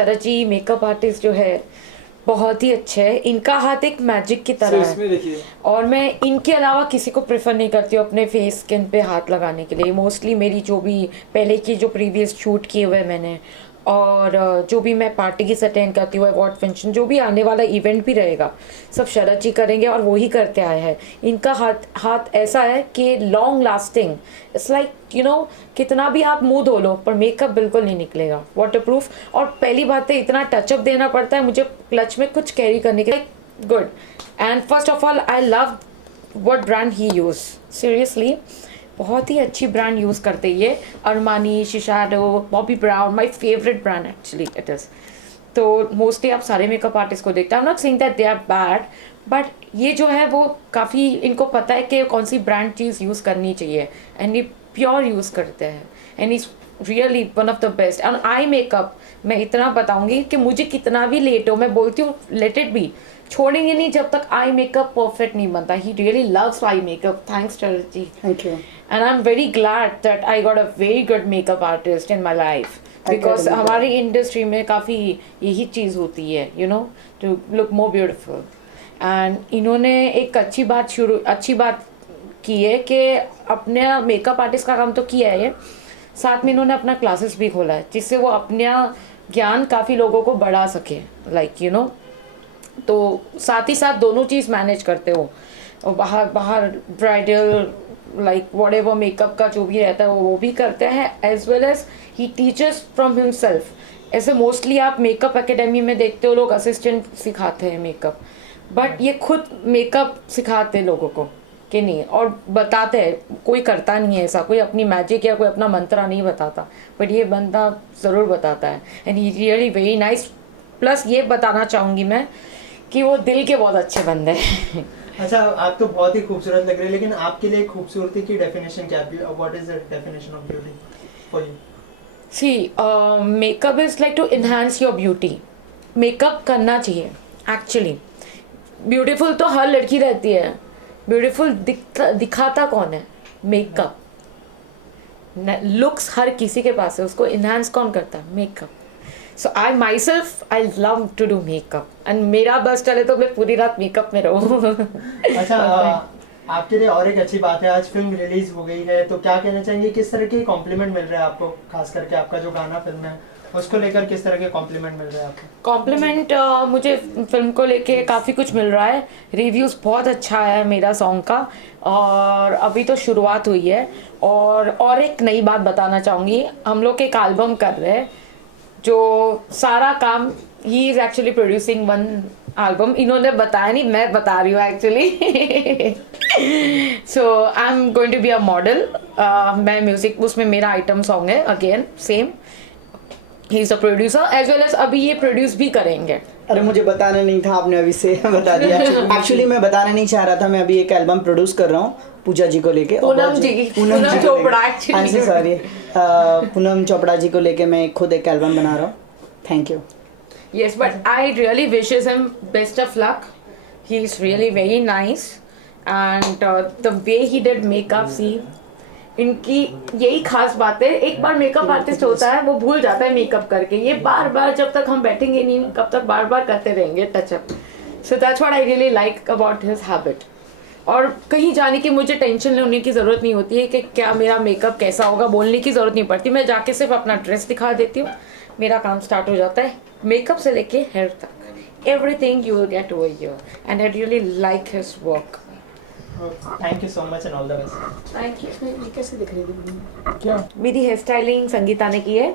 शरद जी makeup artist जो है बहुत ही अच्छे है, इनका हाथ एक मैजिक की तरह है और मैं इनके अलावा किसी को प्रेफर नहीं करती हूँ अपने फेस स्किन पे हाथ लगाने के लिए। मोस्टली मेरी जो भी पहले की जो प्रीवियस शूट किए हुए मैंने और जो भी मैं पार्टीज अटेंड करती हूँ, अवार्ड फंक्शन, जो भी आने वाला इवेंट भी रहेगा, सब शरद जी करेंगे और वो ही करते आए हैं। इनका हाथ ऐसा है कि long lasting, it's like you know, कितना भी आप मुंह धो लो पर मेकअप बिल्कुल नहीं निकलेगा, वाटर प्रूफ। और पहली बात है इतना टचअप देना पड़ता है मुझे क्लच में कुछ कैरी करने के लिए, good. And first of all I love what brand he use, seriously बहुत ही अच्छी ब्रांड यूज़ करते ये, Armani, Shiseido, Bobbi Brown, my favourite brand actually it is. तो मोस्टली आप सारे मेकअप आर्टिस्ट को देखते हैं, I am not saying that they are bad, but ये जो है वो काफ़ी इनको पता है कि कौन सी ब्रांड चीज़ यूज़ करनी चाहिए एंड ये प्योर यूज़ करते हैं and is really one of the best. And eye makeup मैं इतना बताऊंगी कि मुझे कितना भी लेट हो, मैं बोलती हूँ लेट इट बी, छोड़ेंगे नहीं जब तक आई मेकअप परफेक्ट नहीं बनता। He really loves I makeup, thanks Sharad ji, thank you. and I'm very glad that I got a very good makeup artist in my life because हमारी इंडस्ट्री में काफ़ी यही चीज़ होती है, you know, to look more beautiful। and इन्होंने एक अच्छी बात की है कि अपने मेकअप आर्टिस्ट का काम तो किया है, साथ में इन्होंने अपना क्लासेस भी खोला है जिससे वो अपना ज्ञान काफ़ी लोगों को बढ़ा सके, लाइक यू नो। तो साथ ही साथ दोनों चीज़ मैनेज करते हो, और बाहर bridal like whatever makeup का जो भी रहता है वो भी करते हैं, as well as he teachers from himself. ऐसे मोस्टली आप मेकअप एकेडमी में देखते हो लोग असिस्टेंट सिखाते हैं मेकअप, बट ये खुद मेकअप सिखाते हैं लोगों को कि नहीं, और बताते हैं। कोई करता नहीं है ऐसा, कोई अपनी मैजिक या कोई अपना मंत्रा नहीं बताता, बट ये बंदा ज़रूर बताता है and he really very nice. Plus ये बताना चाहूँगी मैं कि वो दिल के बहुत अच्छे बंदे हैं। अच्छा, आप तो बहुत ही खूबसूरत लग रहे हैं, लेकिन आपके लिए खूबसूरती की डेफिनेशन क्या है? What is the definition of beauty for you? See makeup is like to enhance your beauty. Makeup करना चाहिए एक्चुअली। ब्यूटीफुल तो हर लड़की रहती है, ब्यूटीफुल दिखाता कौन है? मेकअप। लुक्स हर किसी के पास है, उसको इन्हांस कौन करता है? Makeup. So I myself I love to do makeup and मेरा बस चले तो मैं पूरी रात मेकअप में रहूँ। अच्छा, आपके लिए और एक अच्छी बात है, आज फिल्म रिलीज हो गई है, तो क्या कहना चाहेंगे, किस तरह के कॉम्प्लीमेंट मिल रहे हैं आपको? खास करके आपका जो गाना फिल्म है उसको लेकर किस तरह के कॉम्प्लीमेंट मिल रहे हैं आपको? कॉम्प्लीमेंट मुझे फिल्म को लेके काफ़ी कुछ मिल रहा है। रिव्यूज़ बहुत अच्छा आया है मेरा सॉन्ग का, और अभी तो शुरुआत हुई है। और एक नई बात बताना चाहूँगी, हम लोग एक एल्बम कर रहे हैं जो सारा काम ही is actually producing one album. इन्होंने बताया नहीं, मैं बता रही हूँ actually. So I am going to be a model. मैं म्यूज़िक, उसमें मेरा आइटम सॉन्ग है, again same, he is a producer as well as अभी ये प्रोड्यूस भी करेंगे। अरे मुझे बताना नहीं था, आपने अभी से बता दिया। एक्चुअली मैं बताना नहीं चाह रहा था, मैं अभी एक एल्बम प्रोड्यूस कर रहा हूँ पूजा जी को लेके, पूनम चोपड़ा एक्चुअली, सॉरी, पूनम चोपड़ा जी को लेके मैं खुद एक एल्बम बना रहा हूँ। Thank you. Yes, but I really wishes him best of luck. He's really very nice, and the way he did makeup, see, इनकी यही खास बात है। एक बार मेकअप आर्टिस्ट होता है वो भूल जाता है मेकअप करके, ये बार बार जब तक हम बैठेंगे नहीं कब तक बार बार करते रहेंगे touch-up. So that's what I really like about his habit. और कहीं जाने की मुझे टेंशन लेने की ज़रूरत नहीं होती है कि क्या मेरा मेकअप कैसा होगा, बोलने की ज़रूरत नहीं पड़ती। मैं जाके सिर्फ अपना ड्रेस दिखा देती हूँ, मेरा काम स्टार्ट हो जाता है। मेकअप से लेके हेयर तक everything you will get over here and I really like his work. Thank you so much and all the best. Thank you. ये कैसे दिख रही थी? क्या? मेरी हेयर स्टाइलिंग संगीता ने की है।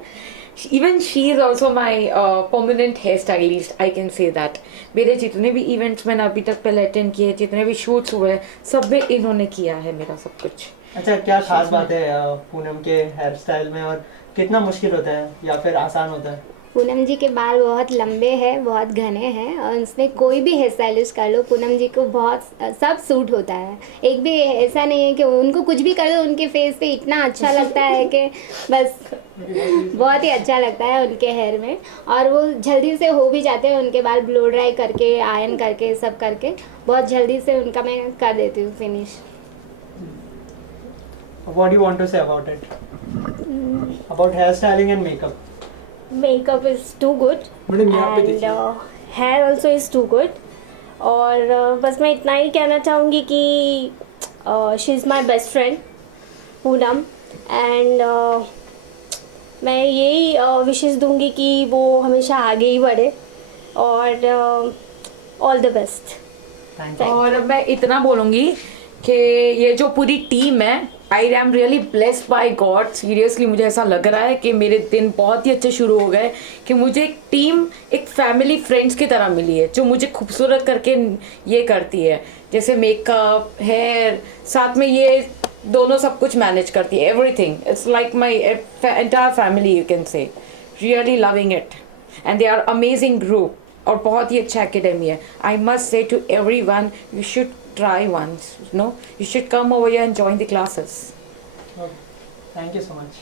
Even she is also my permanent hair stylist, I can say that. मेरे जितने भी इवेंट्स मैंने अभी तक पहले अटेंड किए, जितने भी शूट्स हुए, सब में इन्होंने किया है मेरा सब कुछ। अच्छा, क्या खास बात है पूनम के हेयर स्टाइल में, और कितना मुश्किल होता है या फिर आसान होता है? पूनम जी के बाल बहुत लंबे हैं, बहुत घने हैं, और उसमें कोई भी हेयर स्टाइलिस्ट कर लो पूनम जी को बहुत सब सूट होता है। एक भी ऐसा नहीं है कि उनको कुछ भी कर दो उनके फेस पे इतना अच्छा लगता है कि बस बहुत ही अच्छा लगता है उनके हेयर में। और वो जल्दी से हो भी जाते हैं, उनके बाल ब्लो ड्राई करके, आयरन करके, सब करके बहुत जल्दी से उनका मैं कर देती हूँ finish. What do you want to say about it? About hair styling and makeup? makeup is too good madam यहाँ पे and देखिए hair also is too good. और बस मैं इतना ही कहना चाहूँगी कि she is my best friend Poonam and मैं यही विशेष दूंगी कि वो हमेशा आगे ही बढ़े और all the best. Thank you और मैं इतना बोलूँगी कि ये जो पूरी टीम है, I am really blessed by God. Seriously मुझे ऐसा लग रहा है कि मेरे दिन बहुत ही अच्छे शुरू हो गए, कि मुझे एक टीम, एक फैमिली फ्रेंड्स की तरह मिली है जो मुझे खूबसूरत करके ये करती है. जैसे मेकअप, हेयर, साथ में ये दोनों सब कुछ मैनेज करती है. Everything, it's like my entire family, you can say. Really loving it and they are amazing group और बहुत ही अच्छा एकेडमी है. I must say to everyone, you should try once, you know, you should come over here and join the classes. Thank you so much.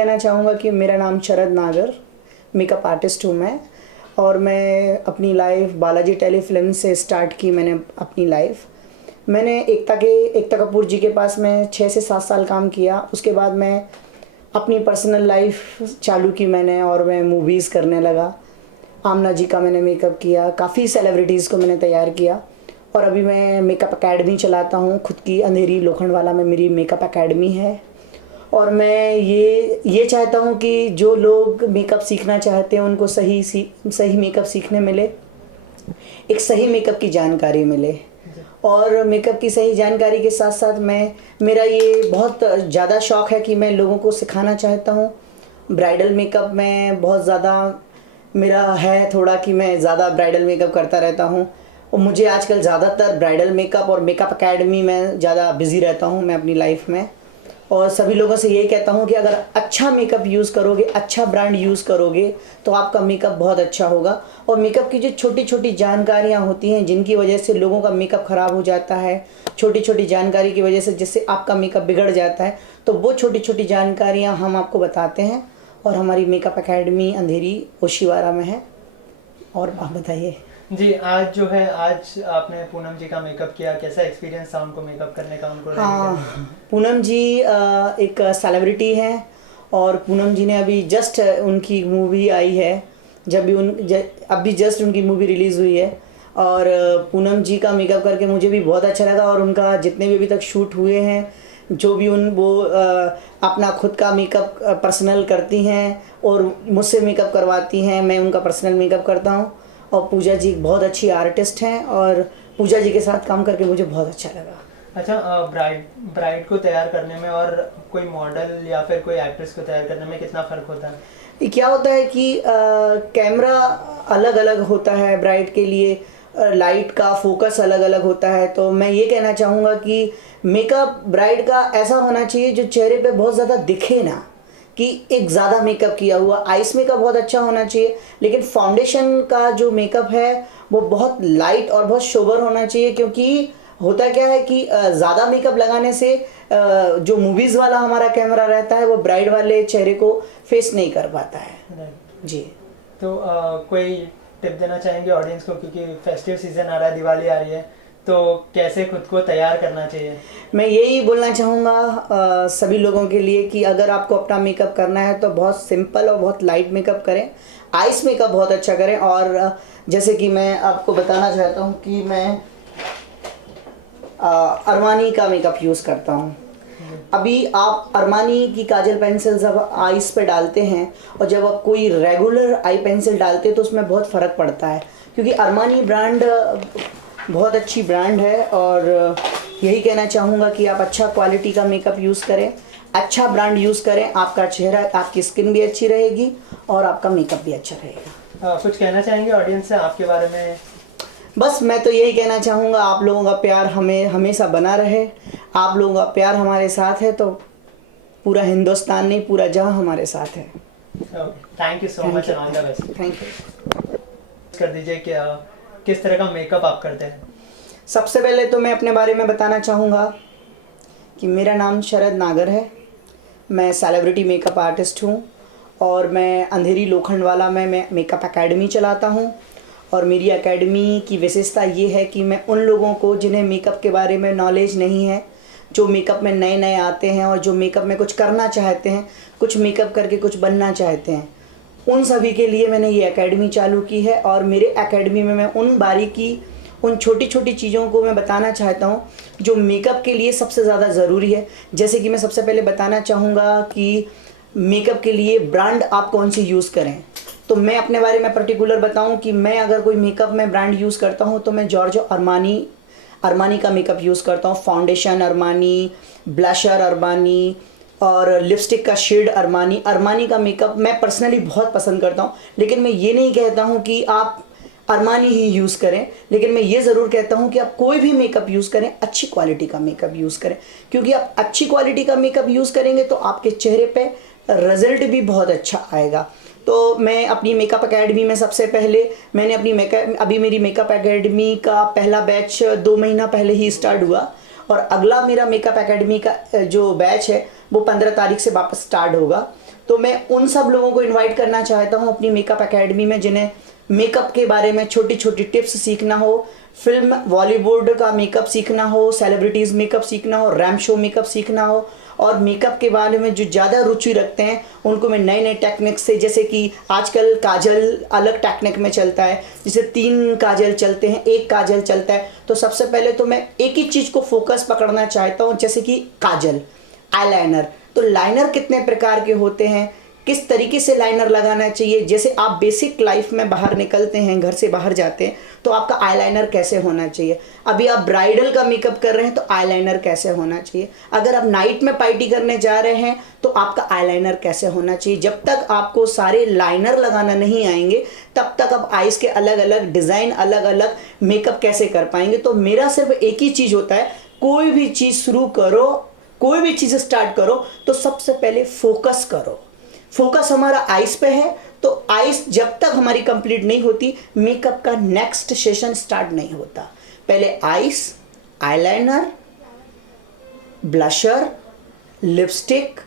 कहना चाहूँगा कि मेरा नाम शरद नागर, मेकअप आर्टिस्ट हूँ मैं, और मैं अपनी लाइफ बालाजी टेलीफिल्म से स्टार्ट की मैंने अपनी लाइफ। मैंने एकता कपूर जी के पास मैं 6 से 7 साल काम किया। उसके बाद मैं अपनी पर्सनल लाइफ चालू की मैंने, और मैं मूवीज़ करने लगा। आमना जी का मैंने मेकअप किया, काफ़ी सेलिब्रिटीज़ को मैंने तैयार किया, और अभी मैं मेकअप एकेडमी चलाता हूँ खुद की। अंधेरी लोखंडवाला में मेरी मेकअप एकेडमी है, और मैं ये चाहता हूँ कि जो लोग मेकअप सीखना चाहते हैं उनको सही मेकअप सीखने मिले, एक सही मेकअप की जानकारी मिले। और मेकअप की सही जानकारी के साथ साथ मेरा ये बहुत ज़्यादा शौक़ है कि मैं लोगों को सिखाना चाहता हूँ। ब्राइडल मेकअप में बहुत ज़्यादा मेरा है थोड़ा कि मैं ज़्यादा ब्राइडल मेकअप करता रहता हूँ, और मुझे आजकल ज़्यादातर ब्राइडल मेकअप और मेकअप एकेडमी में ज़्यादा बिज़ी रहता हूँ मैं अपनी लाइफ में। और सभी लोगों से यही कहता हूँ कि अगर अच्छा मेकअप यूज़ करोगे, अच्छा ब्रांड यूज़ करोगे, तो आपका मेकअप बहुत अच्छा होगा। और मेकअप की जो छोटी छोटी जानकारियाँ होती हैं जिनकी वजह से लोगों का मेकअप ख़राब हो जाता है, छोटी छोटी जानकारी की वजह से जिससे आपका मेकअप बिगड़ जाता है, तो वो छोटी छोटी जानकारियाँ हम आपको बताते हैं। और हमारी मेकअप एकेडमी अंधेरी ओशिवारा में है। और आप बताइए जी। आज आपने पूनम जी का मेकअप किया, कैसा एक्सपीरियंस था उनको मेकअप करने का? उनको पूनम जी एक सेलिब्रिटी हैं, और पूनम जी ने अभी जस्ट उनकी मूवी आई है, अभी जस्ट उनकी मूवी रिलीज़ हुई है। और पूनम जी का मेकअप करके मुझे भी बहुत अच्छा लगा। और उनका जितने भी अभी तक शूट हुए हैं, जो भी वो अपना खुद का मेकअप पर्सनल करती हैं और मुझसे मेकअप करवाती हैं, मैं उनका पर्सनल मेकअप करता हूँ। और पूजा जी बहुत अच्छी आर्टिस्ट हैं, और पूजा जी के साथ काम करके मुझे बहुत अच्छा लगा। अच्छा, ब्राइड को तैयार करने में और कोई मॉडल या फिर कोई एक्ट्रेस को तैयार करने में कितना फ़र्क होता है? क्या होता है कि कैमरा अलग अलग होता है ब्राइड के लिए, लाइट का फोकस अलग अलग होता है। तो मैं ये कहना चाहूँगा कि मेकअप ब्राइड का ऐसा होना चाहिए जो चेहरे पे बहुत ज़्यादा दिखे ना, कि एक ज़्यादा मेकअप किया हुआ। आइस मेकअप बहुत अच्छा होना चाहिए, लेकिन फाउंडेशन का जो मेकअप है वो बहुत लाइट और बहुत सोबर होना चाहिए। क्योंकि होता क्या है कि ज़्यादा मेकअप लगाने से जो मूवीज़ वाला हमारा कैमरा रहता है वो ब्राइड वाले चेहरे को फेस नहीं कर पाता है। जी। तो कोई टिप देना चाहेंगे ऑडियंस को, क्योंकि फेस्टिव सीजन आ रहा है, दिवाली आ रही है, तो कैसे खुद को तैयार करना चाहिए? मैं यही बोलना चाहूँगा सभी लोगों के लिए कि अगर आपको अपना मेकअप करना है तो बहुत सिंपल और बहुत लाइट मेकअप करें, आइस मेकअप बहुत अच्छा करें। और जैसे कि मैं आपको बताना चाहता हूँ कि मैं अरमानी का मेकअप यूज़ करता हूँ। अभी आप अरमानी की काजल पेंसिल जब आइस पे डालते हैं और जब आप कोई रेगुलर आई पेंसिल डालते हैं तो उसमें बहुत फ़र्क पड़ता है, क्योंकि अरमानी ब्रांड बहुत अच्छी ब्रांड है। और यही कहना चाहूँगा कि आप अच्छा क्वालिटी का मेकअप यूज़ करें, अच्छा ब्रांड यूज़ करें, आपका चेहरा, आपकी स्किन भी अच्छी रहेगी और आपका मेकअप भी अच्छा रहेगा। कुछ कहना चाहेंगे ऑडियंस से आपके बारे में? बस मैं तो यही कहना चाहूँगा, आप लोगों का प्यार हमें हमेशा बना रहे। आप लोगों का प्यार हमारे साथ है तो पूरा हिंदुस्तान नहीं, पूरा जहां हमारे साथ है। Thank you so much and all the best. Thank you. कर दीजिए कि किस तरह का मेकअप आप करते हैं? सबसे पहले तो मैं अपने बारे में बताना चाहूँगा कि मेरा नाम शरद नागर है, मैं सेलिब्रिटी मेकअप आर्टिस्ट हूँ, और मैं अंधेरी लोखंडवाला में मैं मेकअप एकेडमी चलाता हूँ। और मेरी एकेडमी की विशेषता ये है कि मैं उन लोगों को जिन्हें मेकअप के बारे में नॉलेज नहीं है, जो मेकअप में नए नए आते हैं और जो मेकअप में कुछ करना चाहते हैं, कुछ मेकअप करके कुछ बनना चाहते हैं, उन सभी के लिए मैंने ये एकेडमी चालू की है। और मेरे एकेडमी में मैं उन बारीकी, उन छोटी छोटी चीज़ों को मैं बताना चाहता हूँ जो मेकअप के लिए सबसे ज़्यादा ज़रूरी है। जैसे कि मैं सबसे पहले बताना चाहूँगा कि मेकअप के लिए ब्रांड आप कौन सी यूज़ करें। तो मैं अपने बारे में पर्टिकुलर बताऊं कि मैं अगर कोई मेकअप में ब्रांड यूज़ करता हूं तो मैं जॉर्जो अरमानी का मेकअप यूज़ करता हूं। फाउंडेशन अरमानी, ब्लशर अरमानी और लिपस्टिक का शेड अरमानी का मेकअप मैं पर्सनली बहुत पसंद करता हूं। लेकिन मैं ये नहीं कहता हूं कि आप अरमानी ही यूज़ करें, लेकिन मैं ये ज़रूर कहता हूं कि आप कोई भी मेकअप यूज़ करें, अच्छी क्वालिटी का मेकअप यूज़ करें, क्योंकि आप अच्छी क्वालिटी का मेकअप यूज़ करेंगे तो आपके चेहरे पे रिजल्ट भी बहुत अच्छा आएगा। तो मैं अपनी मेकअप एकेडमी में सबसे पहले मैंने अभी मेरी मेकअप एकेडमी का पहला बैच 2 महीना पहले ही स्टार्ट हुआ, और अगला मेरा मेकअप एकेडमी का जो बैच है वो 15 तारीख से वापस स्टार्ट होगा। तो मैं उन सब लोगों को इनवाइट करना चाहता हूँ अपनी मेकअप एकेडमी में, जिन्हें मेकअप के बारे में छोटी छोटी टिप्स सीखना हो, फिल्म बॉलीवुड का मेकअप सीखना हो, सेलिब्रिटीज़ मेकअप सीखना हो, रैम्प शो मेकअप सीखना हो, और मेकअप के बारे में जो ज़्यादा रुचि रखते हैं उनको मैं नए नए टेक्निक से, जैसे कि आजकल काजल अलग टेक्निक में चलता है, जैसे 3 काजल चलते हैं, 1 काजल चलता है। तो सबसे पहले तो मैं एक ही चीज़ को फोकस पकड़ना चाहता हूँ, जैसे कि काजल, आईलाइनर। तो लाइनर कितने प्रकार के होते हैं, किस तरीके से लाइनर लगाना चाहिए, जैसे आप बेसिक लाइफ में बाहर निकलते हैं, घर से बाहर जाते हैं, तो आपका आईलाइनर कैसे होना चाहिए। अभी आप ब्राइडल का मेकअप कर रहे हैं तो आईलाइनर कैसे होना चाहिए। अगर आप नाइट में पार्टी करने जा रहे हैं तो आपका आईलाइनर कैसे होना चाहिए। जब तक आपको सारे लाइनर लगाना नहीं आएंगे तब तक आप आइज़ के अलग अलग डिज़ाइन, अलग अलग मेकअप कैसे कर पाएंगे। तो मेरा सिर्फ एक ही चीज़ होता है, कोई भी चीज़ शुरू करो, कोई भी चीज़ स्टार्ट करो तो सबसे पहले फोकस करो। फोकस हमारा आइस पे है, तो आइस जब तक हमारी कंप्लीट नहीं होती मेकअप का नेक्स्ट सेशन स्टार्ट नहीं होता। पहले ice, eyeliner, blusher, lipstick,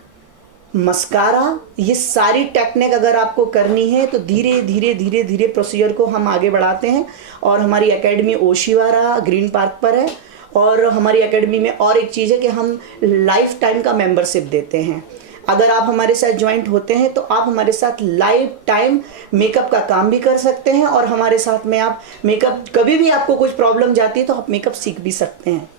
mascara, ये सारी टेक्निक अगर आपको करनी है तो धीरे धीरे धीरे धीरे प्रोसीजर को हम आगे बढ़ाते हैं। और हमारी एकेडमी ओशिवारा ग्रीन पार्क पर है। और हमारी एकेडमी में और एक चीज़ है कि हम लाइफ टाइम का मेंबरशिप देते हैं। अगर आप हमारे साथ ज्वाइंट होते हैं तो आप हमारे साथ लाइफ टाइम मेकअप का काम भी कर सकते हैं, और हमारे साथ में आप मेकअप, कभी भी आपको कुछ प्रॉब्लम जाती है तो आप मेकअप सीख भी सकते हैं।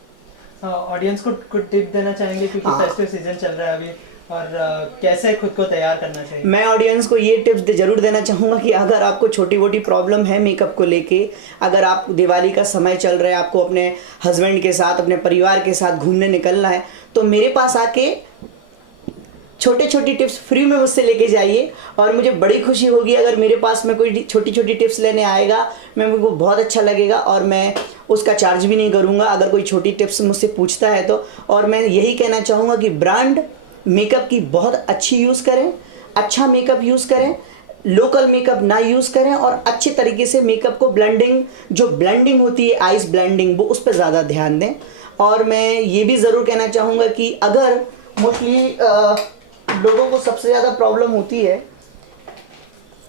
ऑडियंस को कुछ टिप देना चाहेंगे क्योंकि फेस्टिव सीजन चल रहा है अभी, और कैसे खुद को तैयार करना चाहिए। मैं ऑडियंस को ये टिप्स जरूर देना चाहूँगा कि अगर आपको छोटी मोटी प्रॉब्लम है मेकअप को लेके, अगर आप दिवाली का समय चल रहा है, आपको अपने हस्बैंड के साथ, अपने परिवार के साथ घूमने निकलना है, तो मेरे पास आके छोटे छोटी टिप्स फ्री में मुझसे लेके जाइए। और मुझे बड़ी खुशी होगी अगर मेरे पास में कोई छोटी छोटी टिप्स लेने आएगा, मेरे को बहुत अच्छा लगेगा, और मैं उसका चार्ज भी नहीं करूँगा अगर कोई छोटी टिप्स मुझसे पूछता है तो। और मैं यही कहना चाहूँगा कि ब्रांड मेकअप की बहुत अच्छी यूज़ करें, अच्छा मेकअप यूज़ करें, लोकल मेकअप ना यूज़ करें, और अच्छे तरीके से मेकअप को ब्लेंडिंग, जो ब्लेंडिंग होती है आइस ब्लेंडिंग, वो उस पर ज़्यादा ध्यान दें। और मैं ये भी ज़रूर कहना चाहूँगा कि अगर मोस्टली लोगों को सबसे ज़्यादा प्रॉब्लम होती है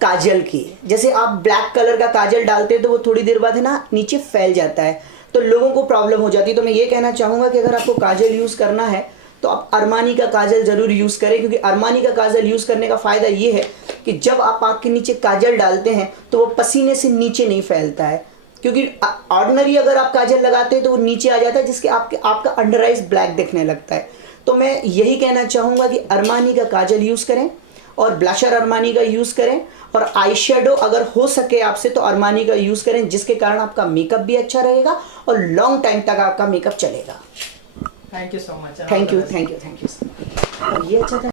काजल की, जैसे आप ब्लैक कलर का काजल डालते हैं तो वो थोड़ी देर बाद है ना नीचे फैल जाता है, तो लोगों को प्रॉब्लम हो जाती है। तो मैं ये कहना चाहूँगा कि अगर आपको काजल यूज़ करना है तो आप अरमानी का काजल ज़रूर यूज़ करें, क्योंकि अरमानी का काजल यूज़ करने का फ़ायदा ये है कि जब आप आँख के नीचे काजल डालते हैं तो वो पसीने से नीचे नहीं फैलता है। क्योंकि ऑर्डिनरी अगर आप काजल लगाते हैं तो वो नीचे आ जाता है, जिसके आपका अंडर आइज ब्लैक दिखने लगता है। तो मैं यही कहना चाहूँगा कि अरमानी का काजल यूज़ करें, और ब्लशर अरमानी का यूज़ करें, और आई शेडो अगर हो सके आपसे तो अरमानी का यूज़ करें, जिसके कारण आपका मेकअप भी अच्छा रहेगा और लॉन्ग टाइम तक आपका मेकअप चलेगा। Thank you so much. Thank you. ये अच्छा था।